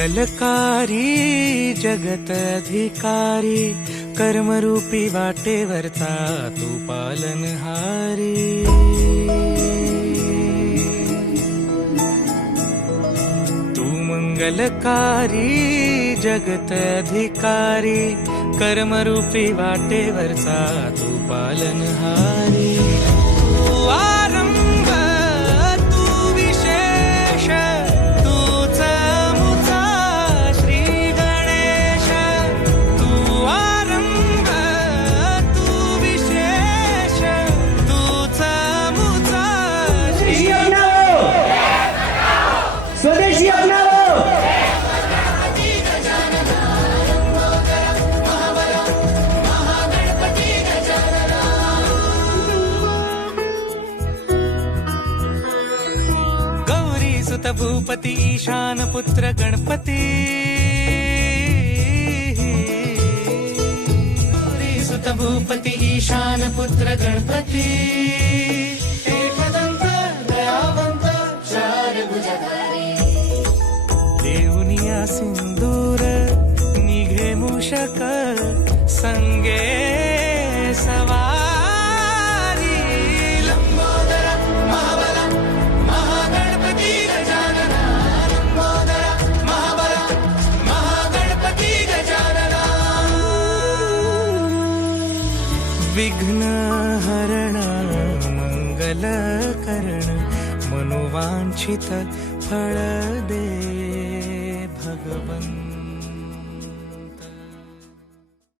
मंगलकारी जगत अधिकारी, कर्मरूपी वाटेवरचा तू पालनहारी। तू मंगलकारी जगत अधिकारी, कर्मरूपी वाटेवरचा तू पालनहारी। तू आरंभ तू विशेष, तूच मुचा श्री गणेश। तू आरंभ तू विशेष, तूच मुचा श्री स्वदेशी अपनाओ। सुत भूपती ईशान पुत्र गणपती, सुत भूपती ईशान पुत्र गणपती। एकदंत दयावंत चार भुजधारी, देऊनिया सिंदूर निघे मूषक संगे सवारी। विघ्न हरण मंगल करण, मनोवांछित फळ दे भगवंत।